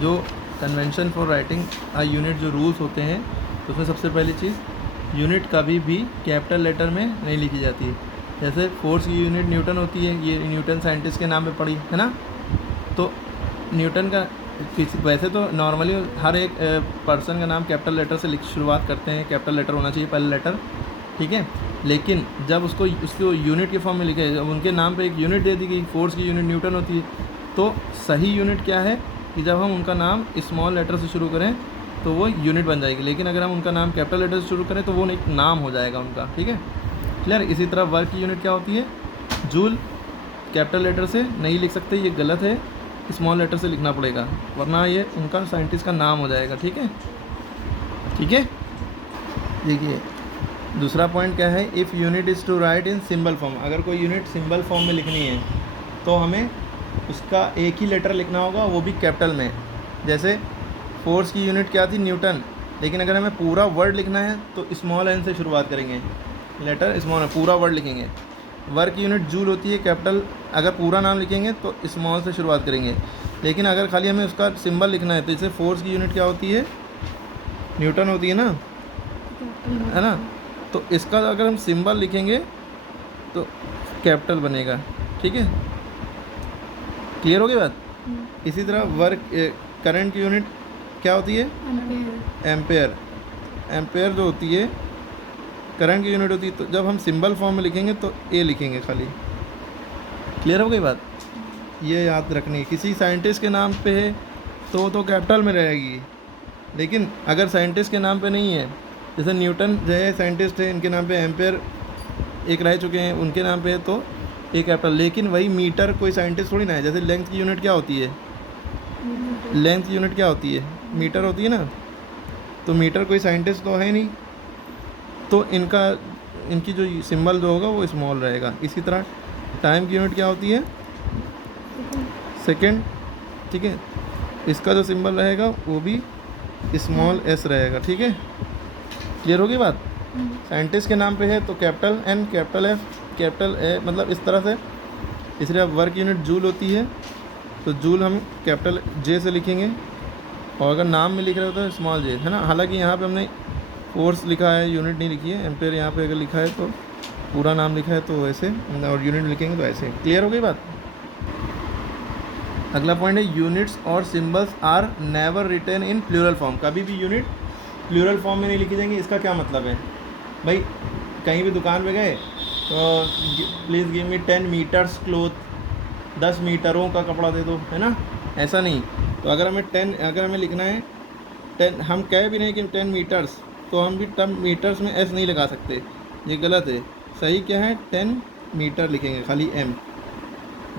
जो convention for writing a unit जो rules होते हैं, तो उसमें सबसे पहली चीज़ यूनिट कभी भी कैपिटल लेटर में नहीं लिखी जाती है। जैसे फोर्स की यूनिट न्यूटन होती है, ये न्यूटन साइंटिस्ट के नाम पे पढ़ी है ना। तो न्यूटन का वैसे तो नॉर्मली हर एक पर्सन का नाम कैपिटल लेटर से शुरुआत करते हैं, कैपिटल लेटर होना चाहिए पहला लेटर, ठीक है। लेकिन जब उसको यूनिट के फॉर्म में लिखे, जब उनके नाम पे एक यूनिट दे दी गई, फोर्स की यूनिट न्यूटन होती है, तो सही यूनिट क्या है कि जब हम उनका नाम स्मॉल लेटर से शुरू करें तो वो यूनिट बन जाएगी। लेकिन अगर हम उनका नाम कैपिटल लेटर से शुरू करें तो वो एक नाम हो जाएगा उनका, ठीक है, क्लियर। इसी तरह वर्क की यूनिट क्या होती है, जूल, कैपिटल लेटर से नहीं लिख सकते, ये गलत है, स्मॉल लेटर से लिखना पड़ेगा, वरना ये उनका साइंटिस्ट का नाम हो जाएगा, ठीक है, ठीक है। देखिए दूसरा पॉइंट क्या है, if unit is to write in symbol form, अगर कोई यूनिट सिंबल फॉर्म में लिखनी है तो हमें उसका एक ही लेटर लिखना होगा, वो भी कैपिटल में। जैसे फोर्स की यूनिट क्या थी, न्यूटन, लेकिन अगर हमें पूरा वर्ड लिखना है तो स्मॉल एन से शुरुआत करेंगे, लेटर स्मॉल है, पूरा वर्ड लिखेंगे। वर्क की यूनिट जूल होती है, कैपिटल, अगर पूरा नाम लिखेंगे तो स्मॉल से शुरुआत करेंगे। लेकिन अगर खाली हमें उसका सिंबल लिखना है, तो जैसे फोर्स की यूनिट क्या होती है, न्यूटन होती है ना, है ना। तो इसका अगर हम सिंबल लिखेंगे तो कैपिटल बनेगा, ठीक है, क्लियर हो गई बात। इसी तरह वर्क करंट की यूनिट क्या होती है, एम्पेयर। एम्पेयर जो होती है करंट की यूनिट होती है, तो जब हम सिंबल फॉर्म में लिखेंगे तो ए लिखेंगे खाली, क्लियर हो गई बात। ये याद रखनी है, किसी साइंटिस्ट के नाम पे है तो कैपिटल में रहेगी, लेकिन अगर साइंटिस्ट के नाम पे नहीं है, जैसे न्यूटन जो है साइंटिस्ट है, इनके नाम पे एम्पेयर एक रह चुके हैं, उनके नाम पे है तो ए कैपिटल। लेकिन वही मीटर कोई साइंटिस्ट थोड़ी ना है। जैसे लेंथ की यूनिट क्या होती है, लेंथ की यूनिट क्या होती है, मीटर होती है ना, तो मीटर कोई साइंटिस्ट तो है नहीं, तो इनकी जो सिंबल जो होगा वो स्मॉल रहेगा। इसी तरह टाइम की यूनिट क्या होती है, सेकेंड, ठीक है, इसका जो सिंबल रहेगा वो भी स्मॉल एस रहेगा, ठीक है, क्लियर होगी बात। साइंटिस्ट के नाम पे है तो capital N, capital F, capital A, मतलब इस तरह से। इसलिए अब वर्क यूनिट जूल होती है तो जूल हम कैपिटल जे से लिखेंगे, और अगर नाम में लिख रहे हो तो स्मॉल जे, है ना। हालांकि यहाँ पे हमने फोर्स लिखा है, यूनिट नहीं लिखी है। एम्पेयर यहाँ पे अगर लिखा है तो पूरा नाम लिखा है तो ऐसे, और यूनिट लिखेंगे तो ऐसे, क्लियर हो गई बात। अगला पॉइंट है, यूनिट्स और symbols are never written in plural form. कभी भी यूनिट प्लूरल फॉर्म में नहीं लिखी जाएंगी। इसका क्या मतलब है भाई, कहीं भी दुकान पे गए तो please give me 10 metres cloth, 10 मीटरों का कपड़ा दे दो, है ना, ऐसा नहीं। तो अगर हमें लिखना है 10, हम कह भी नहीं कि 10 मीटर्स, तो हम भी 10 मीटर्स में एस नहीं लगा सकते, ये गलत है। सही क्या है, 10 मीटर लिखेंगे खाली एम,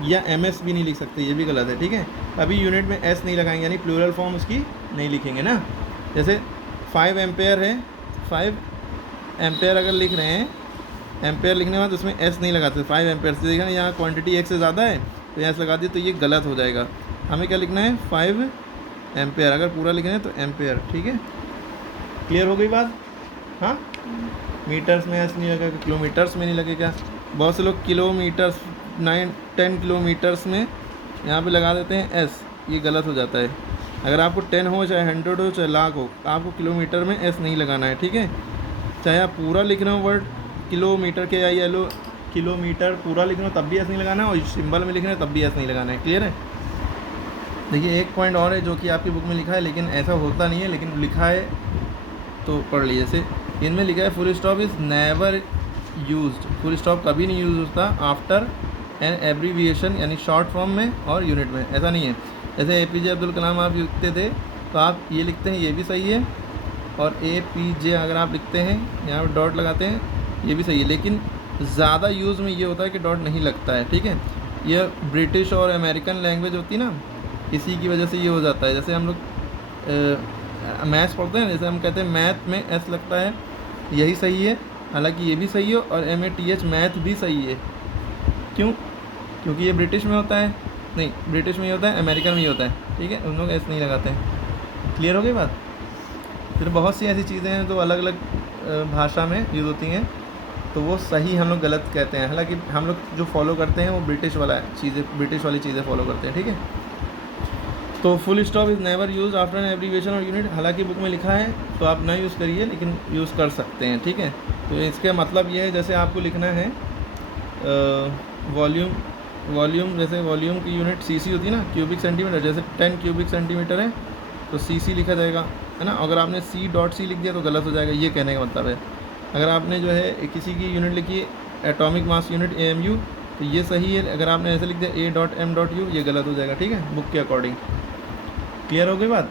या एम एस भी नहीं लिख सकते, ये भी गलत है, ठीक है। अभी यूनिट में एस नहीं लगाएंगे, यानी प्लूरल फॉर्म उसकी नहीं लिखेंगे ना। जैसे 5 एम्पेयर है, 5 एम्पेयर अगर लिख रहे हैं, एम्पेयर लिखने के बाद उसमें एस नहीं लगाते, 5 एम्पेयर से देखा यहाँ क्वांटिटी एक से ज़्यादा है तो एस लगा दिए, तो ये गलत हो जाएगा। हमें क्या लिखना है, 5 एम्पेयर, अगर पूरा लिख रहे हैं तो एम्पेयर, ठीक है, क्लियर हो गई बात। हाँ, मीटर्स में एस नहीं लगेगा, किलोमीटर्स में नहीं लगेगा। बहुत से लोग किलोमीटर्स 9-10 किलोमीटर्स में यहाँ पे लगा देते हैं एस, ये गलत हो जाता है। अगर आपको 10 हो, चाहे 100 हो, चाहे लाख हो, आपको किलोमीटर में एस नहीं लगाना है, ठीक है। चाहे आप पूरा लिख रहे हो वर्ड किलोमीटर के, या येलो किलोमीटर पूरा लिख रहे हो तब भी एस नहीं लगाना है, और सिंबल में लिख रहे हैं तब भी एस नहीं लगाना है, क्लियर है। देखिए एक पॉइंट और है जो कि आपकी बुक में लिखा है, लेकिन ऐसा होता नहीं है, लेकिन लिखा है तो पढ़ लीजिए। जैसे इनमें लिखा है full stop is never used, full stop कभी नहीं यूज़ होता आफ्टर एन एब्रीविएशन, यानी शॉर्ट फॉर्म में और यूनिट में, ऐसा नहीं है। जैसे APJ अब्दुल कलाम आप लिखते थे तो आप ये लिखते हैं, ये भी सही है, और APJ अगर आप लिखते हैं यहाँ पर डॉट लगाते हैं, ये भी सही है। लेकिन ज़्यादा यूज़ में ये होता है कि डॉट नहीं लगता है, ठीक है। यह ब्रिटिश और अमेरिकन लैंग्वेज होती है ना, इसी की वजह से ये हो जाता है। जैसे हम लोग मैथ्स पढ़ते हैं, जैसे हम कहते हैं मैथ में एस लगता है, यही सही है, हालांकि ये भी सही है, और MATH मैथ भी सही है। क्यों, क्योंकि ये ब्रिटिश में होता है, नहीं ब्रिटिश में ही होता है, अमेरिकन में ही होता है, ठीक है, उन लोग एस नहीं लगाते हैं, क्लियर हो गई बात। फिर बहुत सी ऐसी चीज़ें हैं जो अलग अलग भाषा में यूज़ होती हैं, तो वो सही हम लोग गलत कहते हैं। हालांकि हम लोग जो फॉलो करते हैं वो ब्रिटिश वाला चीज़ें, ब्रिटिश वाली चीज़ें फॉलो करते हैं, ठीक है। तो full stop is never use after an abbreviation और यूनिट, हालांकि बुक में लिखा है तो आप ना यूज़ करिए, लेकिन यूज़ कर सकते हैं, ठीक है। तो इसका मतलब ये है, जैसे आपको लिखना है वॉल्यूम जैसे वॉल्यूम की यूनिट सीसी होती है ना, क्यूबिक सेंटीमीटर, जैसे 10 क्यूबिक सेंटीमीटर है तो सीसी लिखा जाएगा, है ना। अगर आपने C.C लिख दिया तो गलत हो जाएगा, ये कहने का मतलब है। अगर आपने जो है किसी की यूनिट लिखी है एटॉमिक मास यूनिट AMU, तो ये सही है। अगर आपने ऐसे लिख दिया A.M.U, ये गलत हो जाएगा, ठीक है, बुक के अकॉर्डिंग। क्लियर हो गई बात?